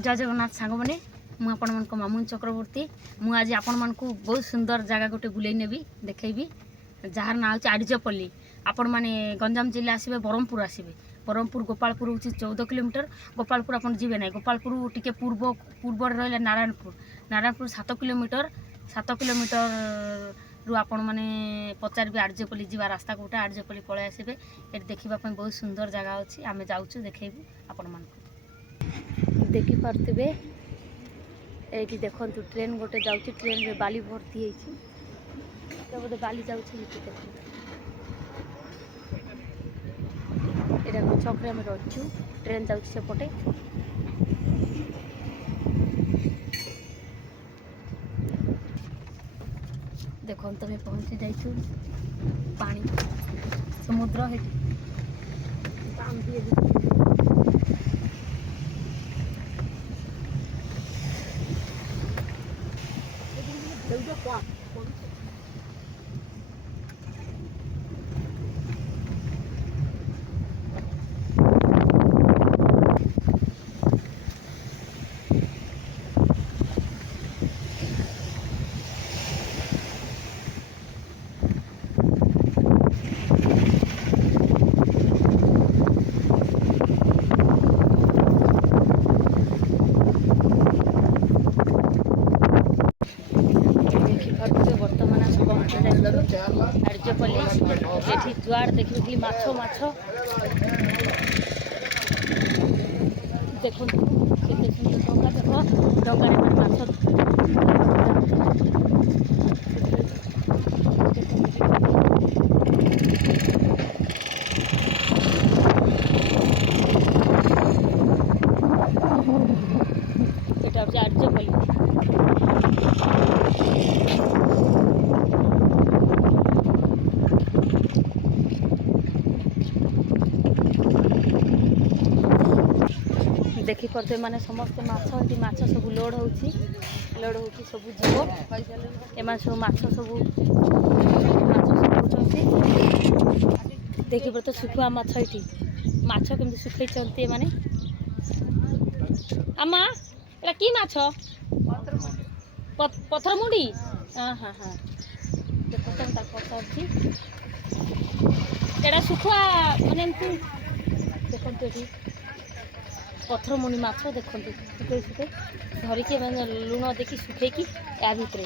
जय जगन्नाथ सांग मैंने मुझे मामुन चक्रवर्ती मुझे आपण मन को बहुत सुंदर जगह गोटे बुले नेबी देखी जार ना हूँ आर्जपल्ली आपण मैंने गंजाम जिला आसबे ब्रह्मपुर आसबे ब्रह्मपुर गोपालपुर हूँ 14 किलोमीटर गोपालपुर आप जी ना गोपालपुर टी पूर्व रहा नारायणपुर 7 किलोमीटर रु आपण मैंने पचारे आर्जपल्ली जी रास्ता गोटे आर्जपल्ली पलि आसबे ये देखापी बहुत सुंदर जगह अच्छी आम जाऊँ देखेबू आपण मन देखी पारे ये देखु ट्रेन गोटे जाऊँगी ट्रेन रे बाली भर्ती होती बोधे बाली जाऊँ देख यहाँ छक आम रहीचु ट्रेन जाऊँ सेपटे देख तुम पहुँची जाइछु पानी समुद्र है आर्जपल्ली ये जुआड़ देखी माछ माछ देखो केते सुंदर डंगा देख डंगारे माछ এটা হচ্ছে আর্জপল্লী देखी पारे मैंने समस्ते माछ सब लोड हो सब जीव एम सब माछ सब देखी पारे तो सुखुआ माछ ये माछ केमती सुखई माने आमा एटा की माछ पथर मुंडी हाँ हाँ हाँ देख पचार एटा सुखुआ माने देखते ये पथर मुनि माछ देखते सुखे सुखे धरिकी मैंने लुण देखी सुखेकी या भितर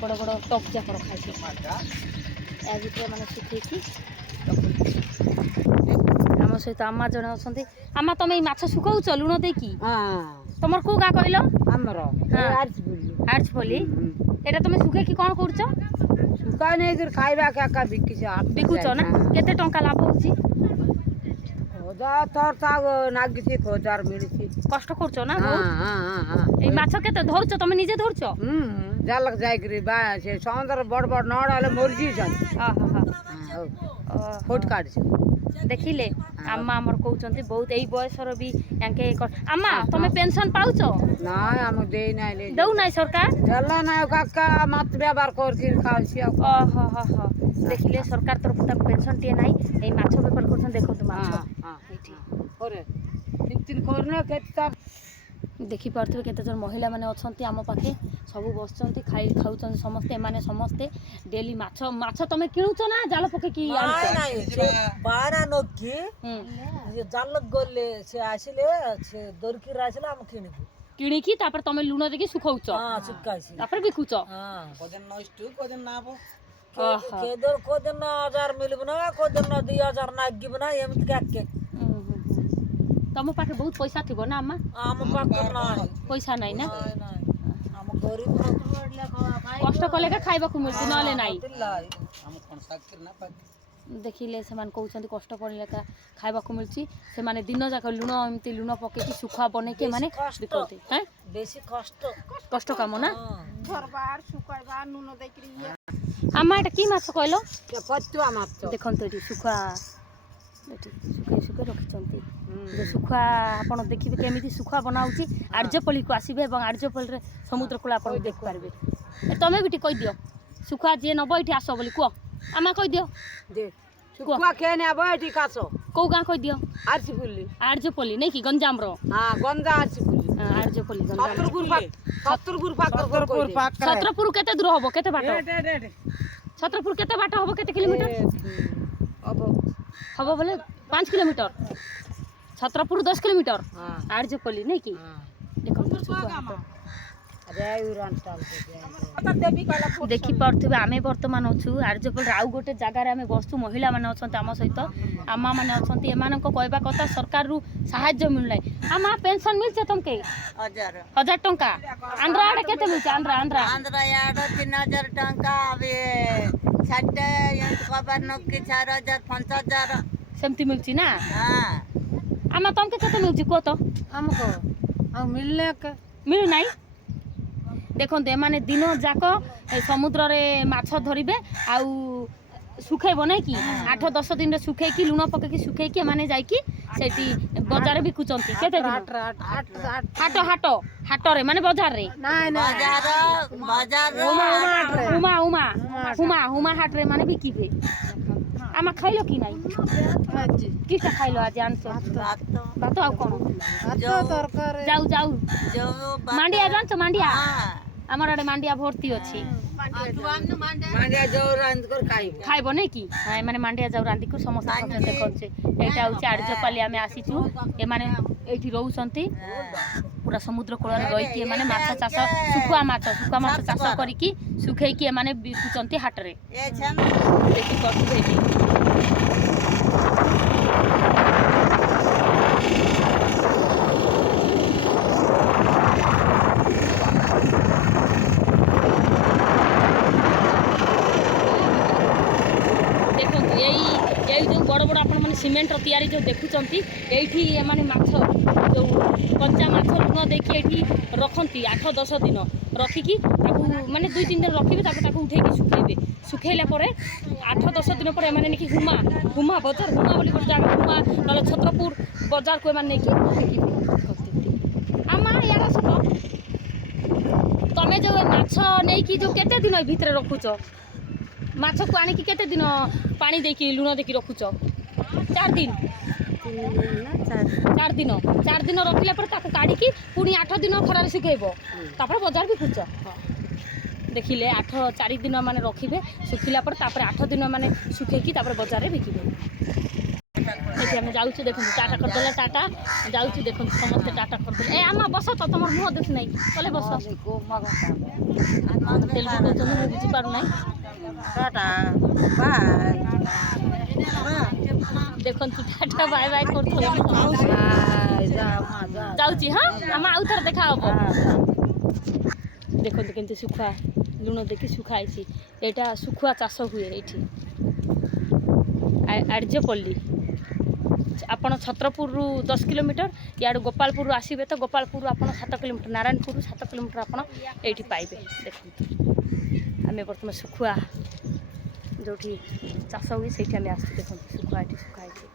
बड़ बड़ टप जाक रखाई या भितर मैंने सुखेकी आम सहित आमा जड़े अच्छा आमा तुम माछ सुखाऊच लुण देकी तुम कौ गाँ कहल आर्जपल्ली एटा तुम सुखेकी कौन कर खाଇବା बिकुच ना केते टंका लाभ होची नागिଛି 1000 मिली कष्ट करछ ना बहुत ए माछ केते धरछ तुम निजे धरछ जालक जाइकरी बा से समुद्र बड़ बड़ नड़ आले मरजी छन हां हां फोट काट देखिले अम्मा हमर कहउचंती बहुत एई बयसर भी यांके अम्मा तुम पेंशन पाउछ ना हम देई नै ले दउ नै सरकार जल्ला नै काका मत व्यवहार करथिन खाउसी हां हां हां देखिले सरकार तरफ तक पेंशन टिए नै एई माछ व्यापार करछन देखो तुम माछ हां एठी ओरे तीन करने केता देखी पारे केते जन महिला माने अछंती आम पाखे सब बसचंती खाउचंती समस्ते माने समस्ते डेली माछ माछ तमे किणुच ना जाल पके की बारा नोकी ये जाल गले से आसिले से दरकी रासिले हम किणिकी तापर तमे लुण देकी सुखौच हां सुखाइसी तापर बिकुच हां कोदन नष्ट कोदन नाबो कोदन 1000 मिलबना कोदन 2000 नागिबना एमत काके तुम पाखे बहुत पैसा थी ना अम्मा आम पाखे ना पैसा नहीं ना आम गरीब कष्ट कले का खाइबा को मिलती नले नाही हम कोन साकिर ना पा देखिले से मान कहउछंती कष्ट करले का खाइबा को मिलची से माने दिन जाक लुण एमती लुण पके की सुखा बने के माने बिकते हैं बेसी कष्ट काम ना घरबार सुखाइबा नुन देकरी अम्मा एटा की माछ कहलो पत्तुआ माछ देखंतो एटी सुखा एटी सुखे सुखे रखिचंती जे सुखा आपण देखिबे केमिति सुखा बनाउची आर्जपल्ली को आसीबे एवं आर्जपल्ली रे समुद्र कूल आपण देख पारबे तमे बिटी कहि दियो सुखा जे नबो एठी आसो बोली को आमा कहि दियो दे सुखा केने आबो एठी कासो को गां कहि दियो आर्जपल्ली आर्जपल्ली नै कि गंजाम रो हां गंजा आर्जपल्ली ଆର୍ଯ୍ୟପଲ୍ଲୀ ଛତ୍ରପୁର ପାଖରେ ଛତ୍ରପୁର କେତେ ଦୂର ହବ କେତେ ବାଟ ଛତ୍ରପୁର କେତେ ବାଟ ହବ କେତେ କିଲୋମିଟର ହବ ବୋଲେ 5 କିଲୋମିଟର ଛତ୍ରପୁର 10 କିଲୋମିଟର ଆର୍ଯ୍ୟପଲ୍ଲୀ ନାଇଁ କି ଦେଖନ୍ତୁ ଦେଖିପାରୁଥିବେ ଆମେ ବର୍ତ୍ତମାନ ଅଛୁ ଆର୍ଯ୍ୟପଲ୍ଲୀରେ ଆଉ ଗୋଟେ ଜାଗାରେ ଆମେ ବସଛୁ ମହିଳାମାନେ ଅଛନ୍ତି ଆମ ସହିତ ଆମା ମାନେ ଅଛନ୍ତି ଏମାନଙ୍କ କହିବା କଥା ସରକାରରୁ ସାହାଯ୍ୟ ମିଳୁନାହିଁ ଆମା ପେନସନ ମିଳୁଛି ତମକେ 1000 ଟଙ୍କା ଆନ୍ଧ୍ରା ଆଡେ କେତେ ମିଳୁଛି ଆନ୍ଧ୍ରା ଆନ୍ଧ୍ରା ଆଡେ 3000 ଟଙ୍କା ଏବେ ଛାଟେ ଖબર ନକି 4000 5000 ସେମିତି ମିଳୁଛି ନା ଆମା ତମକେ କେତେ ମିଳୁଛି କୁହ ତ ଆମକୁ ଆଉ ମିଳୁନାହିଁ ଦେଖନ୍ତୁ ଏମାନେ ଦିନ ଯାକ ସମୁଦ୍ରରେ ମାଛ ଧରିବେ ଆଉ ଶୁଖେଇବ ନାଇଁ କି 8-10 ଦିନରେ ଶୁଖେଇକି ଲୁଣ ପକେଇକି ଶୁଖେଇକି ଏମାନେ ଯାଇକି ସେଠି ବଜାରରେ ବିକୁଛନ୍ତି କେତେ ଦିନ ହାଟରେ ମାନେ ବଜାରରେ ହୁମା ହାଟରେ ମାନେ ବିକିବେ ଆମେ ଖାଇଲ କି ନାଇଁ କିଟା ଖାଇଲ ଆଜି ଆଣିଛ ଭାତ ଆଉ କଣ ଯାଉ ମାଣ୍ଡିଆ ଜାଣିଛ ମାଣ୍ଡିଆ ଆମର ଆଡେ ମାଣ୍ଡିଆ ଭର୍ତ୍ତି ଅଛି ଖାଇବ ନାଇଁ କି ଏମାନେ ମାଣ୍ଡିଆ ଯାଉ ରାନ୍ଧିକୁ ସମସ୍ତେ ଦେଖନ୍ତୁ ଏଇଟା ହଉଛି ଆର୍ଯ୍ୟପଲ୍ଲୀ ଆମେ ଆସିଛୁ ଏମାନେ ଏଇଠି ରହୁଛନ୍ତି ପୁରା ସମୁଦ୍ର କୂଳରେ ରହିକି ଏମାନେ ମାଛ ଚାଷ ଶୁଖୁଆ ମାଛ ଚାଷ କରିକି ଶୁଖେଇକି ଏମାନେ ବିକୁଛନ୍ତି ହାଟରେ ଦେଖିପାରୁଥିବେ ଏଇଠି ଏଇ ଯେଉଁ ବଡ଼ ବଡ଼ ଆପଣମାନେ ସିମେଣ୍ଟର ତିଆରି ଯେଉଁ ଦେଖୁଛନ୍ତି ଏଇଠି ଏମାନେ ମାଛ ଯେଉଁ କଞ୍ଚା ମାଛ ଲୁଣ ଦେଇକି ଏଇଠି ରଖନ୍ତି 8-10 ଦିନ ରଖିକି ତାକୁ ମାନେ 2-3 ଦିନ ରଖିବେ ତାକୁ ଉଠେଇକି ଶୁଖେଇଲା ପରେ 8-10 ଦିନ ପରେ ଏମାନେ ନେଇକି ହୁମା ବଜାର ହୁମା ବୋଲି ଗୋଟେ ଜାଗା ହୁମା ନହେଲେ ଛତ୍ରପୁର ବଜାରକୁ ଏମାନେ ନେଇକି ବିକିବେ ଆମା ୟାର ସତ ତମେ ଯେଉଁ ମାଛ ନେଇକି ଯେଉଁ କେତେ ଦିନ ଭିତରେ ରଖୁଛ ମାଛକୁ ଆଣିକି କେତେ ଦିନ ପାଣି ଦେଇକି ଲୁଣ ଦେଇକି ରଖୁଛ 4 ଦିନ 4 ଦିନ ରଖିଲା ପରେ ତାକୁ କାଢ଼ିକି ପୁଣି 8 ଦିନ ଖରାରେ ଶୁଖେଇବ ତାପରେ ବଜାର ବିକୁଛ ଦେଖିଲେ 4 ଦିନ ମାନେ ରଖିବେ ଶୁଖିଲା ପରେ ତାପରେ 8 ଦିନ ମାନେ ଶୁଖେଇକି ତାପରେ ବଜାରରେ ବିକିବେ ଏଠି ଆମେ ଯାଉଛୁ ଦେଖନ୍ତୁ ଟାଟା କରିଦେଲେ ଟାଟା ଯାଉଛୁ ଦେଖନ୍ତୁ ସମସ୍ତେ ଟାଟା କରିଦେଲେ ଏ ଆମା ବସ ତ ତମର ମୁହଁ ଦେଖୁ ନାହିଁ କଲେ ବସ ତେଲୁଗୁ କହୁଛନ୍ତି ମୁଁ ବୁଝିପାରୁନାହିଁ ଦେଖନ୍ତୁ ଟାଟା ବାଏ ବାଏ କରୁଥିଲେ ଯାଉଛି ହଁ ଆମେ ଆଉ ଥରେ ଦେଖା ହବ ଦେଖନ୍ତୁ କେମିତି ଶୁଖୁଆ ଲୁଣ ଦେଇକି ଶୁଖା ହେଇଛି ଏଇଟା ଶୁଖୁଆ ଚାଷ ହୁଏ ଏଇଠି ଆର୍ଯ୍ୟପଲ୍ଲୀ ଆପଣ ଛତ୍ରପୁରରୁ 10 କିଲୋମିଟର ଇଆଡ଼ୁ ଗୋପାଳପୁରରୁ ଆସିବେ ତ ଗୋପାଳପୁରରୁ ଆପଣ 7 କିଲୋମିଟର ନାରାୟଣପୁରରୁ 7 କିଲୋମିଟର ଆପଣ ଏଇଠି ପାଇବେ ଦେଖନ୍ତୁ ଆମେ ବର୍ତ୍ତମାନ ଶୁଖୁଆ ଯେଉଁଠି ଚାଷ ହୁଏ ସେଇଠି ଆମେ ଆସିଛୁ ଦେଖନ୍ତୁ ଶୁଖୁଆ ଏଠି ଶୁଖା ହେଇଛି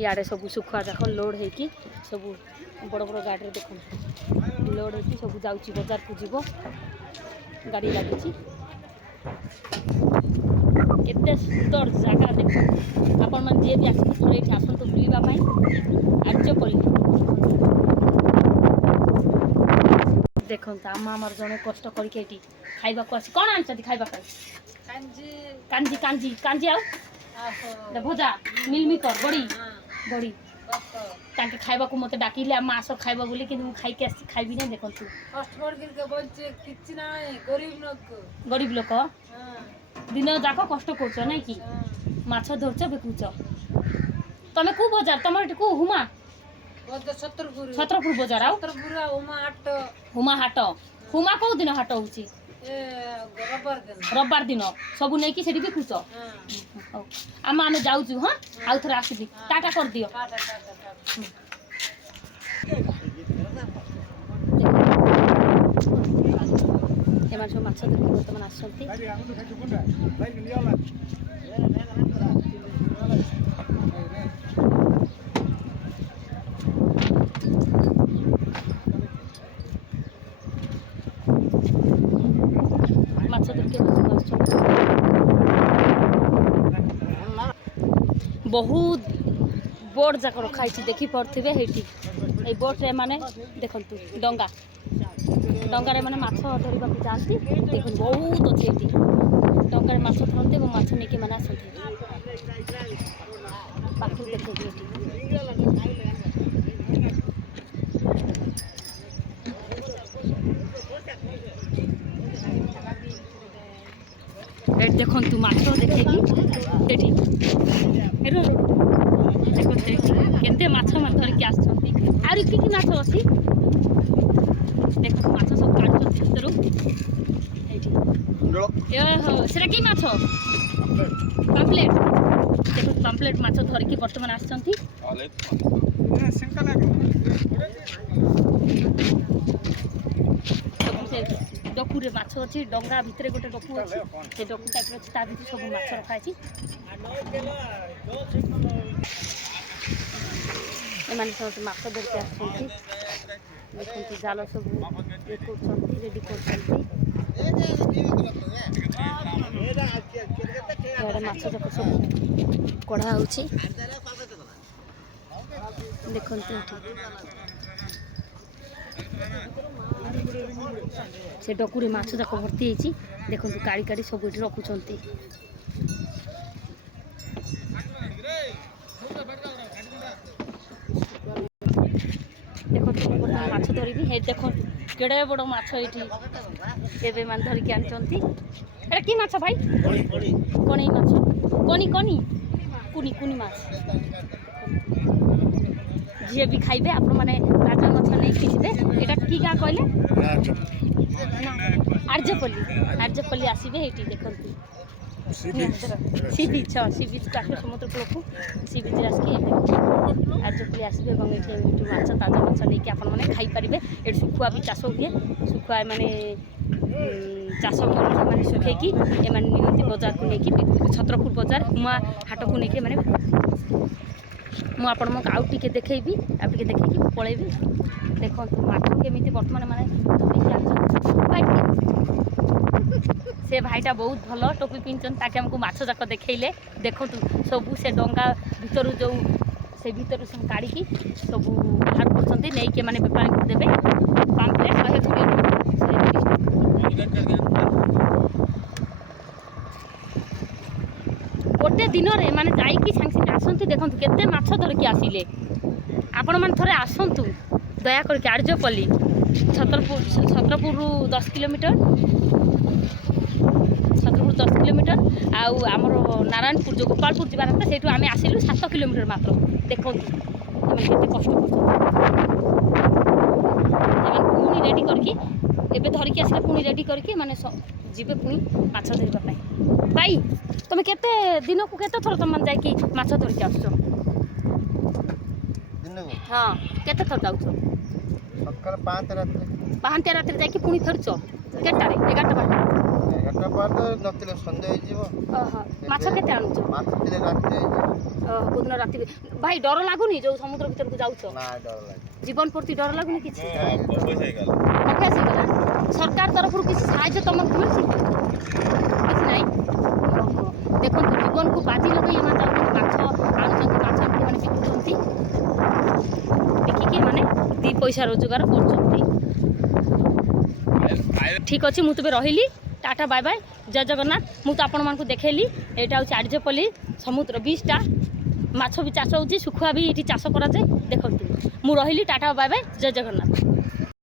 ଇଆଡ଼େ ସବୁ ଶୁଖୁଆ ଯାକ ଲୋଡ଼ ହେଇକି ସବୁ ବଡ଼ ବଡ଼ ଗାଡ଼ିରେ ଦେଖନ୍ତୁ ଲୋଡ଼ ହେଇକି ସବୁ ଯାଉଛି ବଜାରକୁ ଯିବ ଗାଡ଼ି ଲାଗିଛି କେତେ ସୁନ୍ଦର ଜାଗା ଦେଖନ୍ତୁ ଆପଣମାନେ ଯିଏ ବି ଆସିବେ ଥରେ ଏଇଠି ଆସନ୍ତୁ ବୁଲିବା ପାଇଁ ଆର୍ଯ୍ୟପଲ୍ଲୀ ଦେଖନ୍ତୁ ଆମର ଜଣେ କଷ୍ଟ କରିକି ଏଠି ଖାଇବାକୁ ଆସି କ'ଣ ଆଣିଛନ୍ତି ଖାଇବା ପାଇଁ କାଞ୍ଜି ଆଉ ଭଜା ମିଲମିକର ବଡ଼ି ତାଙ୍କେ ଖାଇବାକୁ ମୋତେ ଡାକିଲେ ଆମ ଆସ ଖାଇବା ବୋଲି କିନ୍ତୁ ମୁଁ ଖାଇକି ଆସିଛି ଖାଇବି ନାହିଁ ଦେଖନ୍ତୁ ଗରିବ ଲୋକ ଦିନ ଯାକ କଷ୍ଟ କରୁଛ ନାଇଁ କି ମାଛ ଧରୁଛ ବିକୁଛ ତମେ କେଉଁ ବଜାର ତମର ଏଠି କେଉଁ ହୁମା ଛତ୍ରପୁର ବଜାର ଆଉ ହୁମା ହାଟ ହୁମା କେଉଁ ଦିନ ହାଟ ହେଉଛି ରବିବାର ଦିନ ସବୁ ନେଇକି ସେଠି ବିକୁଛ ହଉ ଆମେ ଯାଉଛୁ ହଁ ଆଉ ଥରେ ଆସିବି ଟାଟା କରିଦିଅ ଏମାନେ ସବୁ ମାଛ ଧରିକି ବର୍ତ୍ତମାନ ଆସୁଛନ୍ତି बहुत बोर्ड जाक रखाई देखी पड़े ये बोट्रे मैंने देखु डंगा डंगारे मैंने माछ धरवा जाती देख बहुत अच्छे ये डंगारे माछ धरते माछ नहीं मैंने आसती पाखु देखो देखु माछ देखे केते माछ मान धरिकी आसछंती आरो की माछ अछि देखो माछ सब काटछंती भितरु एठी यो हो सेरा की माछ पाम्पलेट देखो पाम्पलेट माछ धरिकी वर्तमान आसछंती डकुरे माछ अच्छी डंगा भितर गोटे डकु अच्छी से डकु टाइप अच्छी ता भीतर सब माछ रखाई एमाने सब माछ धरके आसछंती देखंतु जाल सब ये करछंती रेडी करछंती एडे माछ जक सब कढ़ा होछि देखंतु से डकुरे माछ जाक भर्ती होती देखो काढ़ी काढ़ी सब ये रखुंट देखो माछ धरबी देख केड़े बड़ माछ ये मान धरिकी आनी कि माछ भाई कणी माछ कणी कणी कुनी कुनी माछ जी भी खाइबे आपण माने ताजा माछ नहीं खींचे यहाँ कि गाँ कहले आर्जपल्ली आसबे ये देखते सी बीच आसबे समुद्र कूल को सी बीच आसिक आर्जपल्ली आसबे और ये माछ ताजा माछ नहीं कि आपने खाईपारे ये शुखुआ भी चाष हुए शुखुआ माने चाष मैंने सुखेकी एम नियंती बजार को लेकिन छत्रपुर बजार हुआ हाट को लेकिन मैंने मुझे आउ टे देखी पलैबी देखो माछ केमी बर्तमान मैंने से भाईटा बहुत भल टोपी पिंधन ताकि आमको माछ जाक देखले देखु सबू से डंगा भीतर जो से भीतर सब काढ़ी सब बाहर कर नहीं मैंने बेपारी को देवे पाम्पलेट 120 गोटे दिन में माने जाइकी सांगे सांगे आसती देखो केते माछ धरिकी आसिले आपण मैंने थोड़े आसतु दया करके आर्जपल्ली छत्रपुर 10 किलोमीटर छत्रपुर 10 किलोमीटर आमर नारायणपुर जो गोपालपुर जी रास्ता से आम आसिलु 7 किलोमीटर मात्र देखो केते कष्ट पुणी रेडी करके एबे धरिकी आसिले पुणी रेडी करके माने जीवे पुणी माछ धरवा भाई तुम केते दिन को केते थर तुम जाइकी माछ धरिकी आसुछ हाँ केते थर जाउछ सकाळ 5 रात जाइकी पुणी फेरुछ केटारे 11टा बार नथिले संजय जीव माछ केते आनुछ माछ तिले रात्रि कोदिन राति भाई डर लागुनी जो समुद्र भीतर को जाउछ ना डर लागे जीवन प्रति डर लागुनी किछि अभ्यास हे गला सरकार तरफ किसी साहाय्य तुमको मिलछि किछि नाही देखो जीवन को बाजी लगे ये माछ आनुछंती माछ मैंने बिकुछंती देखिकी माने 2 पैसा रोजगार करछंती ठीक अच्छे मुझे तेज रही टाटा बाय बाय जय जगन्नाथ मुझे आपण मानक देखली यहाँ हूँ आर्जपल्ली समुद्र बीचटा माछ भी चाष होती शुखुआ भी ये चाष कराए देखते मुझे रही टाटा बाय बाय जय जगन्नाथ।